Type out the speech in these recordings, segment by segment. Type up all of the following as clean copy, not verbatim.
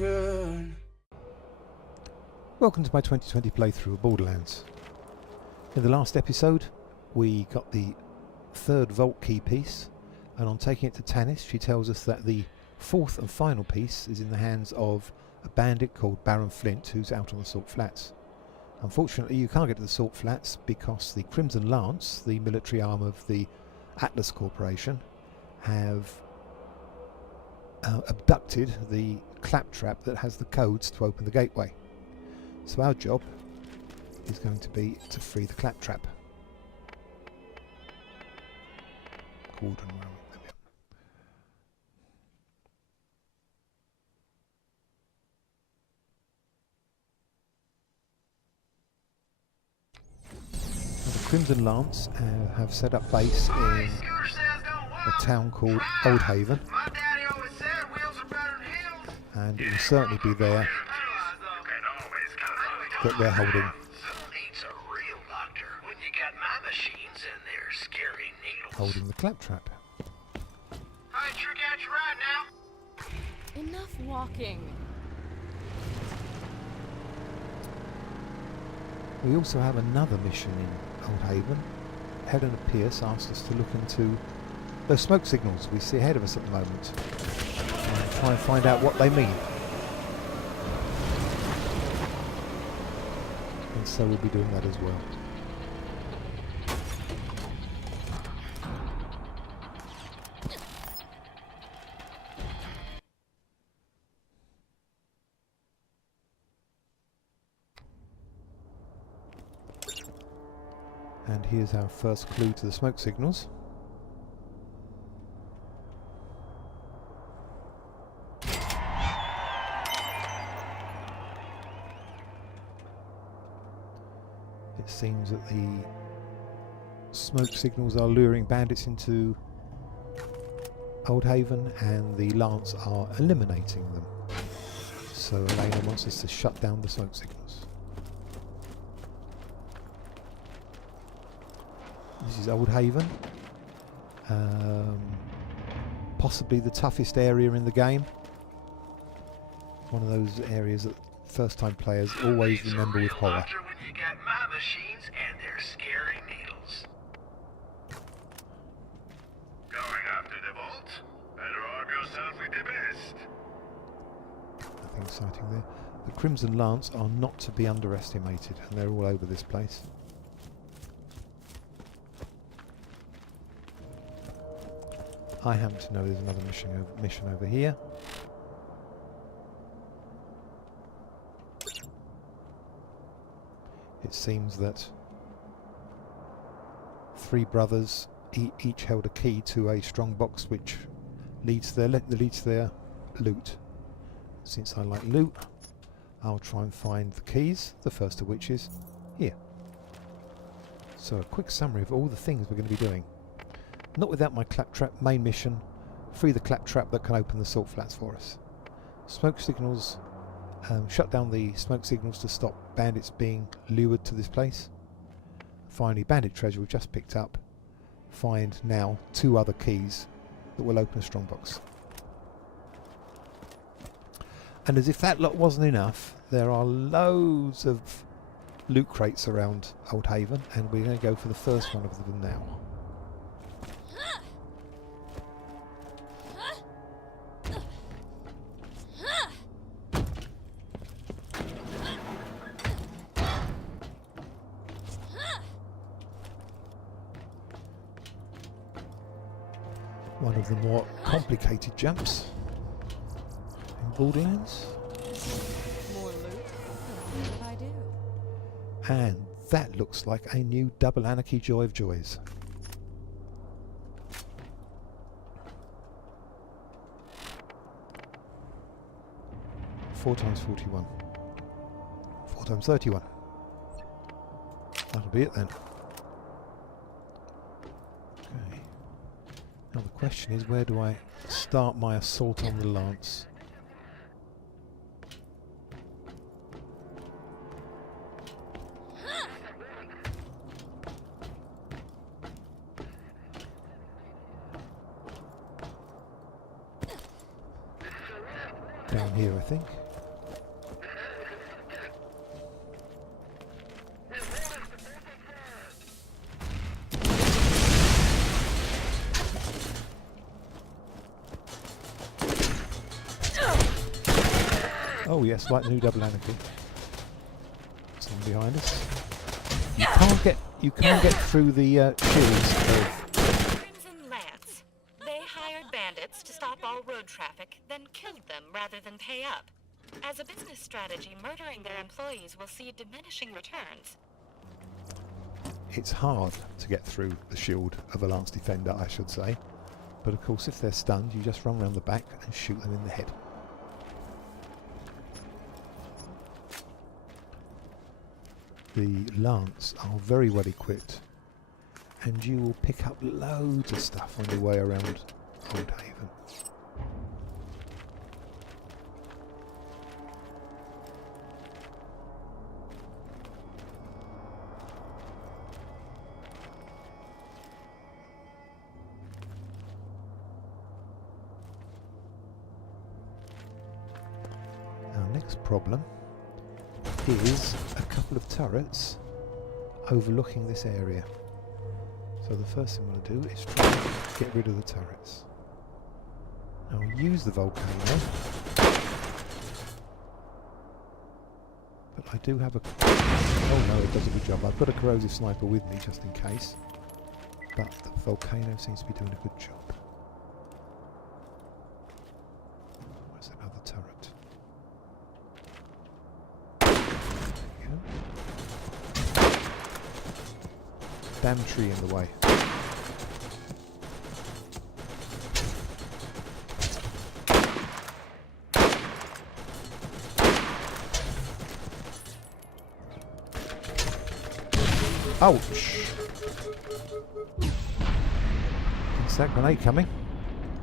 good. Welcome to my 2020 playthrough of Borderlands. In the last episode we got the third vault key piece, and on taking it to Tanis she tells us that the fourth and final piece is in the hands of a bandit called Baron Flint, who's out on the Salt Flats. Unfortunately you can't get to the Salt Flats because the Crimson Lance, the military arm of the Atlas Corporation, have abducted the claptrap that has the codes to open the gateway. So our job is going to be to free the claptrap. Gordon, where are we? The Crimson Lance have set up base in a town called Old Haven, and it will certainly be there that they're holding the claptrap. Enough walking. We also have another mission in Old Haven. Helena Pierce asked us to look into those smoke signals we see ahead of us at the moment and try and find out what they mean. And so we'll be doing that as well. And here's our first clue to the smoke signals. It seems that the smoke signals are luring bandits into Old Haven and the Lance are eliminating them. So Elena wants us to shut down the smoke signals. This is Old Haven. Possibly the toughest area in the game. One of those areas that first time players always remember with horror. Machines and their scary needles. Going after the vault? Better arm yourself with the best. Nothing exciting there. The Crimson Lance are not to be underestimated, and they're all over this place. I happen to know there's another mission over here. It seems that three brothers each held a key to a strong box which leads their loot. Since I like loot, I'll try and find the keys, the first of which is here. So a quick summary of all the things we're going to be doing. Not without my claptrap main mission, free the claptrap that can open the Salt Flats for us. Smoke signals, shut down the smoke signals to stop bandits being lured to this place. Finally, bandit treasure we've just picked up. Find now 2 other keys that will open a strongbox. And as if that lot wasn't enough, there are loads of loot crates around Old Haven, and we're going to go for the first one of them now. One of the more complicated jumps in Borderlands. More loot. What I do. And that looks like a new double anarchy joy of joys. Four times 41. 4 times 31. That'll be it then. Okay. Now the question is, where do I start my assault on the Lance? Down here, I think. Oh yes, like new double anarchy. Someone behind us. You can't get through the shields of. Crimson Lance. They hired bandits to stop all road traffic, then killed them rather than pay up. As a business strategy, murdering their employees will see diminishing returns. It's hard to get through the shield of a lance defender, I should say. But of course, if they're stunned, you just run around the back and shoot them in the head. The lance are very well equipped, and you will pick up loads of stuff on your way around Old Haven. Our next problem is a couple of turrets overlooking this area. So the first thing I'm going to do is try and get rid of the turrets. I'll use the volcano, but I do have a... Oh no, it does a good job. I've got a corrosive sniper with me just in case, but the volcano seems to be doing a good job. Where's another turret? Damn tree in the way. Ouch! Is that grenade coming?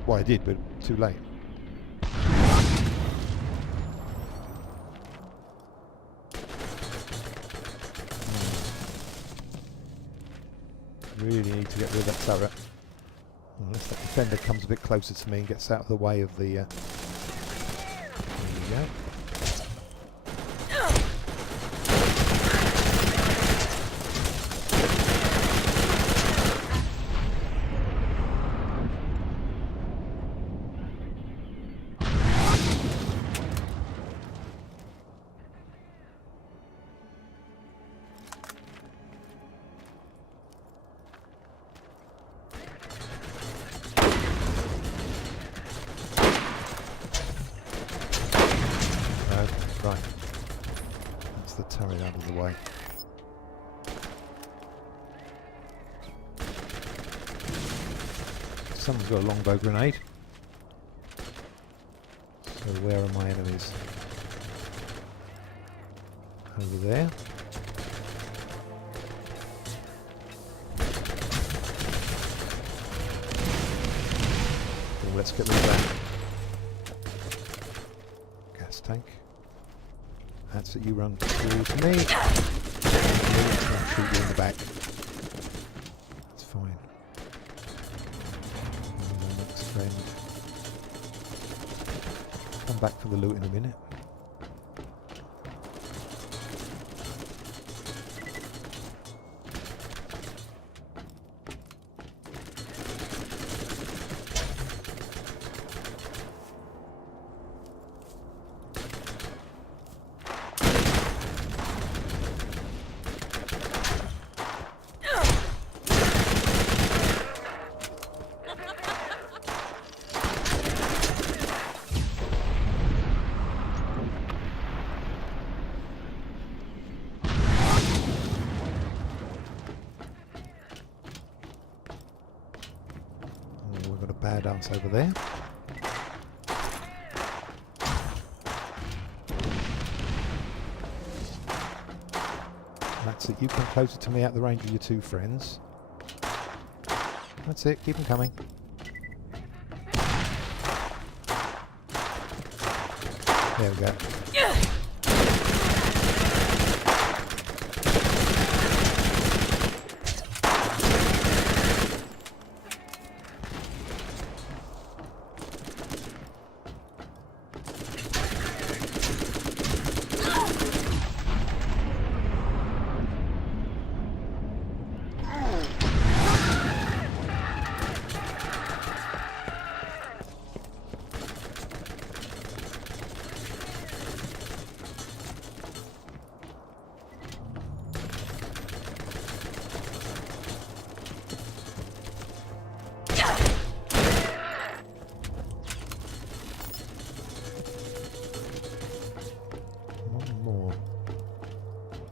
Well, I did, but too late. Really need to get rid of that turret. Unless that defender comes a bit closer to me and gets out of the way of the... There we go. Right, that's the turret out of the way. Someone's got a longbow grenade. So where are my enemies? Over there. Oh, let's get rid of that. Gas tank. That's it, you run towards me. And I'll shoot you in the back. That's fine. And my next friend. Come back for the loot in a minute. Badass over there. That's it, you come closer to me at the range of your two friends. That's it, keep them coming. There we go.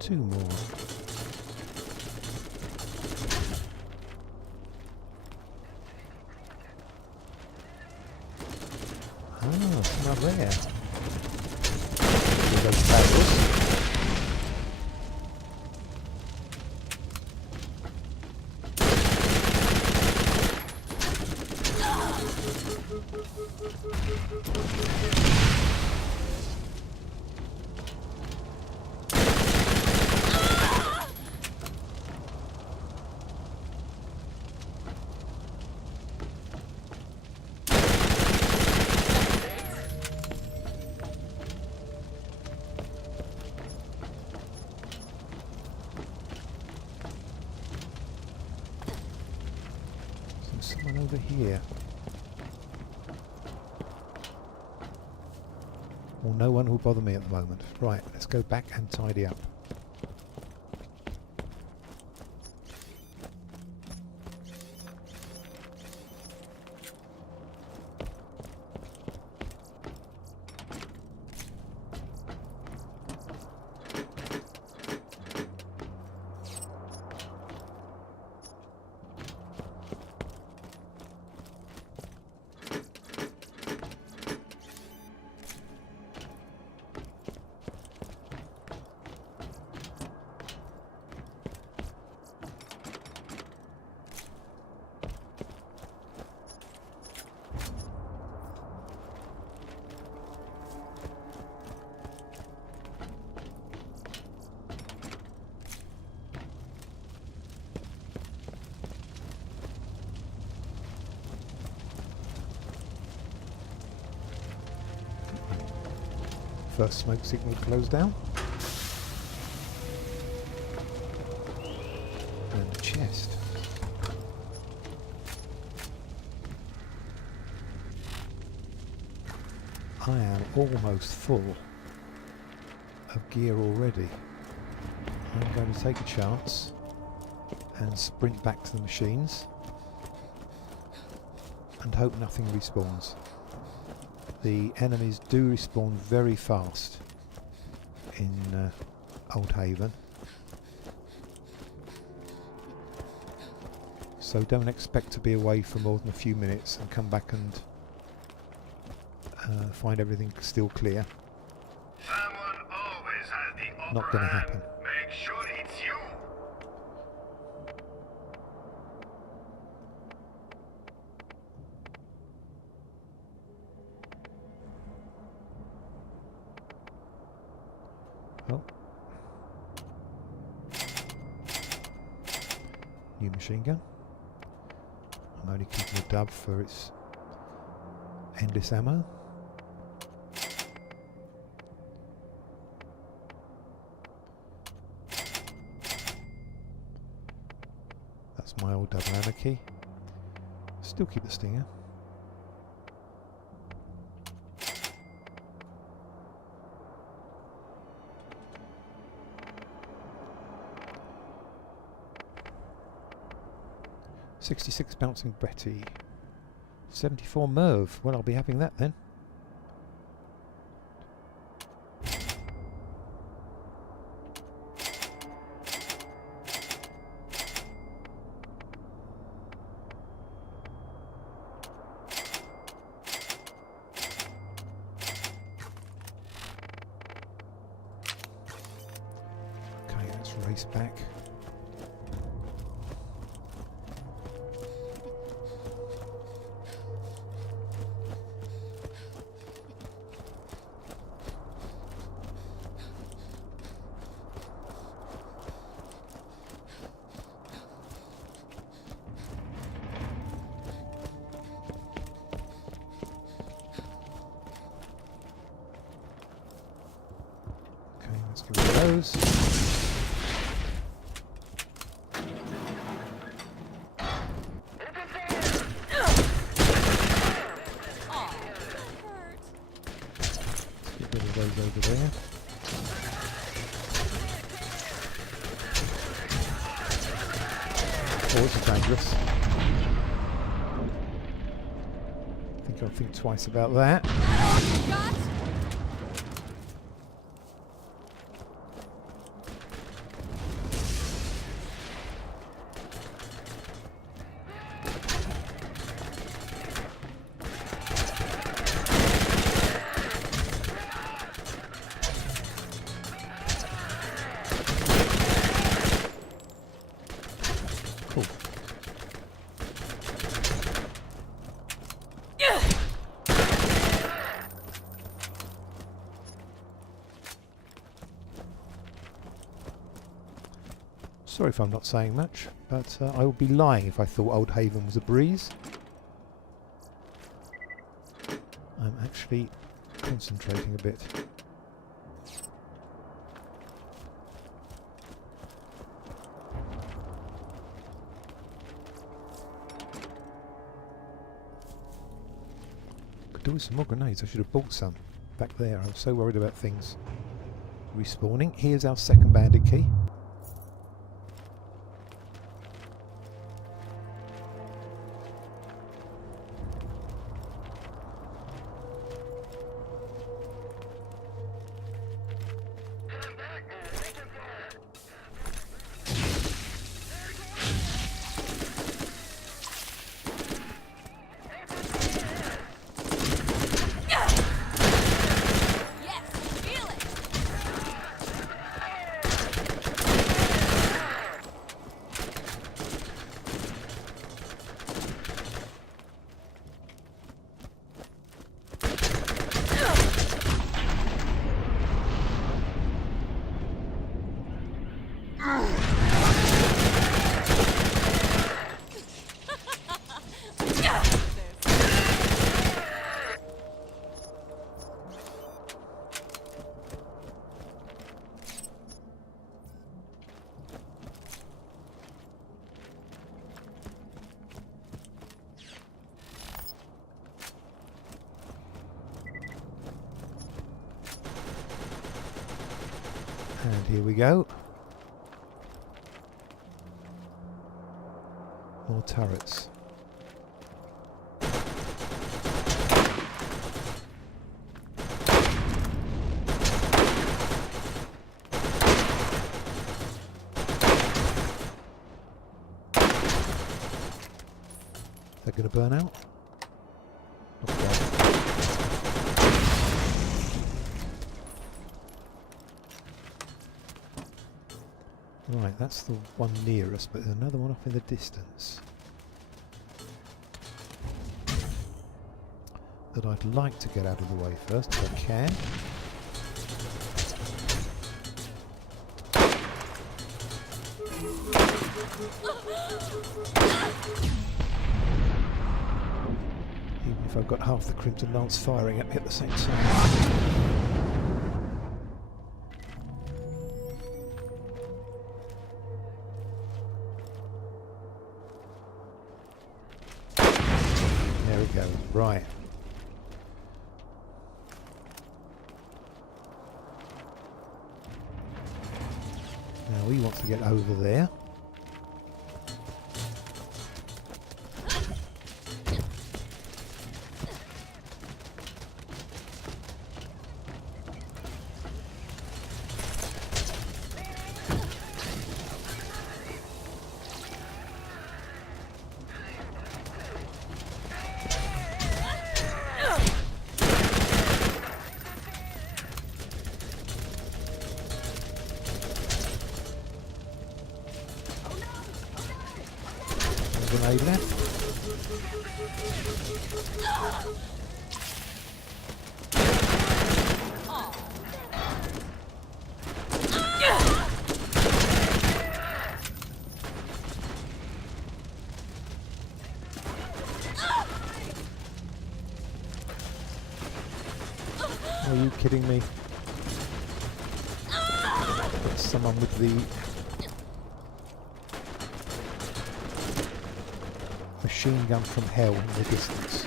2 more. Ah, some up there. With those barrels. Someone over here. Well, no one will bother me at the moment. Right, let's go back and tidy up. First smoke signal closed down. And the chest. I am almost full of gear already. I'm going to take a chance and sprint back to the machines and hope nothing respawns. The enemies do respawn very fast in Old Haven, so don't expect to be away for more than a few minutes and come back and find everything still clear. Someone always has the upper Not going to hand. happen. Make sure it's you. Oh. New machine gun. I'm only keeping a dub for its endless ammo. That's my old double ammo key. Still keep the stinger. $66 bouncing Betty. 74 Merv. Well, I'll be having that then. Okay, let's race back. Let's get rid of those. Get rid of those over there. Oh, this is dangerous. I think I'll think twice about that. Sorry if I'm not saying much, but I would be lying if I thought Old Haven was a breeze. I'm actually concentrating a bit. Could do with some more grenades. I should have bought some back there. I was so worried about things respawning. Here's our second bandit key. And here we go. More turrets. Is that going to burn out? Not quite. Right, that's the one near us, but there's another one off in the distance that I'd like to get out of the way first, if I can. Even if I've got half the Crimson Lance firing at me at the same time. There we go, right. Now he wants to get over there. Grenade left. Are you kidding me? That's someone with the machine gun from hell in the distance.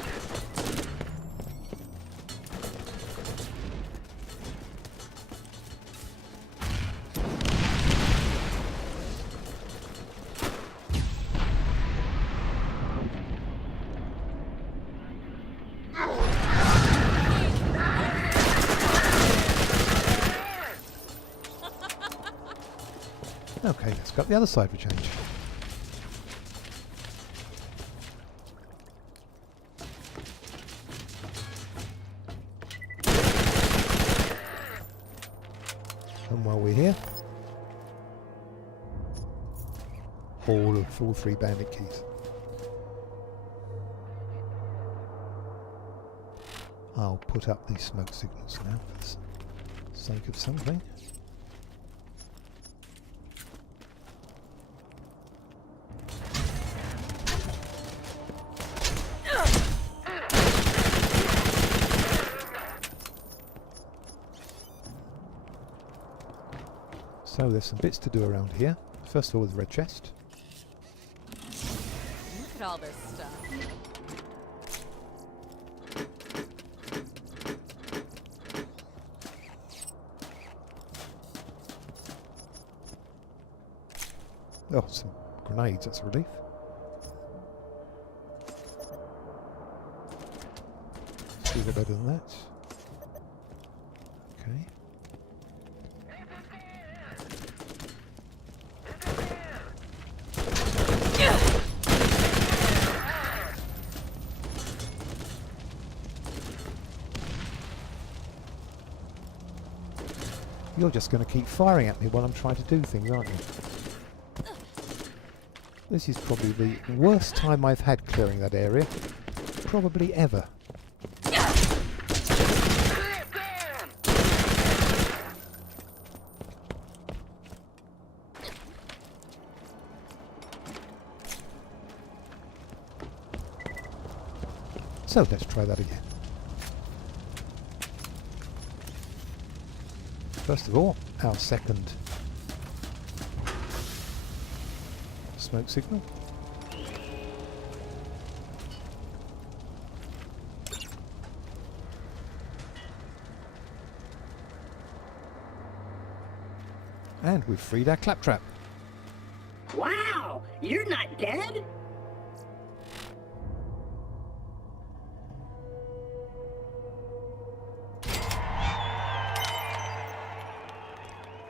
Okay, let's go up the other side for change. And while we're here, all three bandit keys. I'll put up these smoke signals now for the sake of something. So there's some bits to do around here. First of all, the red chest. Look at all this stuff. Oh, some grenades, that's a relief. Let's do a bit better than that. Okay. You're just going to keep firing at me while I'm trying to do things, aren't you? This is probably the worst time I've had clearing that area. Probably ever. So let's try that again. First of all, our second smoke signal. And we've freed our claptrap. Wow, you're not dead?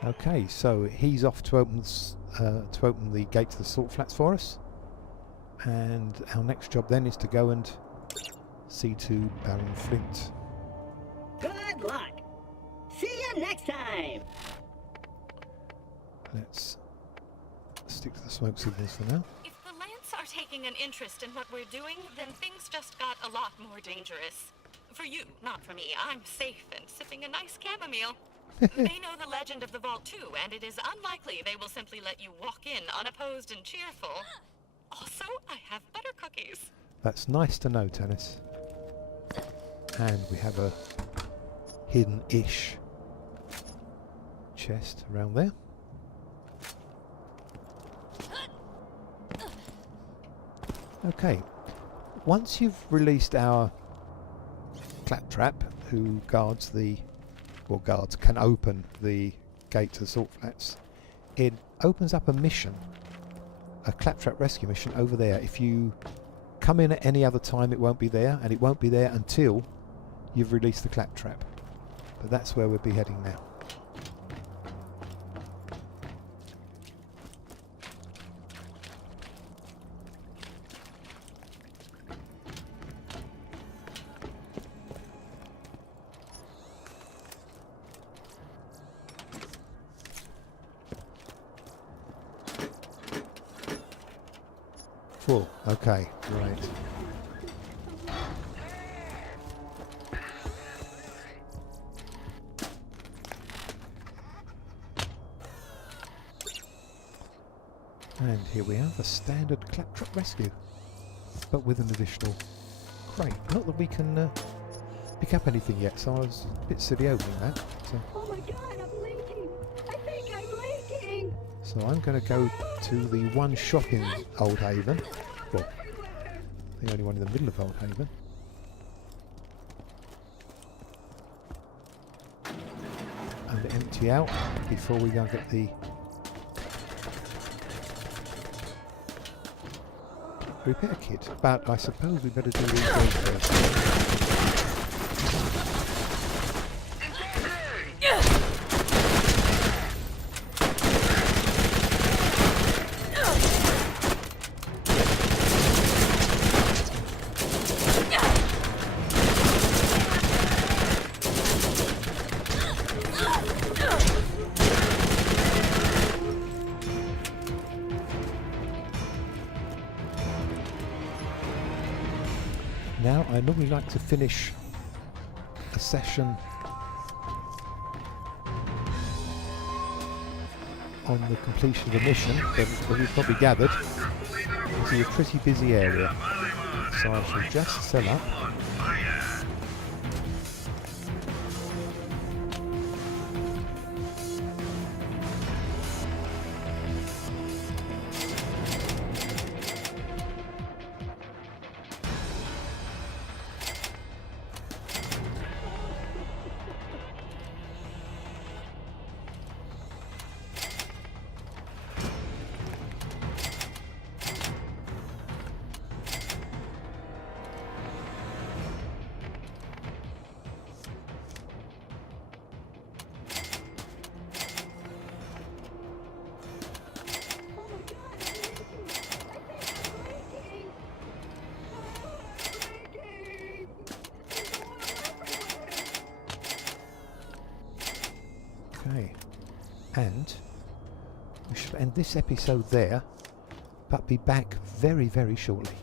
Okay, so he's off to open the gate to the salt flats for us, and our next job then is to go and see to Baron Flint. Good luck. See you next time. Let's stick to the smoke signals for now. If the Lance are taking an interest in what we're doing, then things just got a lot more dangerous. For you, not for me. I'm safe and sipping a nice chamomile. They know the legend of the vault too, and it is unlikely they will simply let you walk in unopposed and cheerful. Also, I have butter cookies. That's nice to know, Tennis. And we have a hidden-ish chest around there. Okay, once you've released our claptrap, who guards the, or guards can open the gate to the salt flats, it opens up a mission, a claptrap rescue mission over there. If you come in at any other time, it won't be there, and it won't be there until you've released the claptrap. But that's where we'll be heading now. Full. Okay, right. And here we are, the standard claptrap rescue, but with an additional crate. Not that we can pick up anything yet, so I was a bit silly opening that. So, Oh my god, I'm leaking. I think I'm leaking. so I'm going to go to the one shop in Old Haven. Well, the only one in the middle of Old Haven. And empty out before we go and get the repair kit. But I suppose we better do these guys first. Now, I normally like to finish a session on the completion of the mission, but as you've probably gathered, this is a pretty busy area. So I shall just sell up. Okay. And we shall end this episode there, but be back very, very shortly.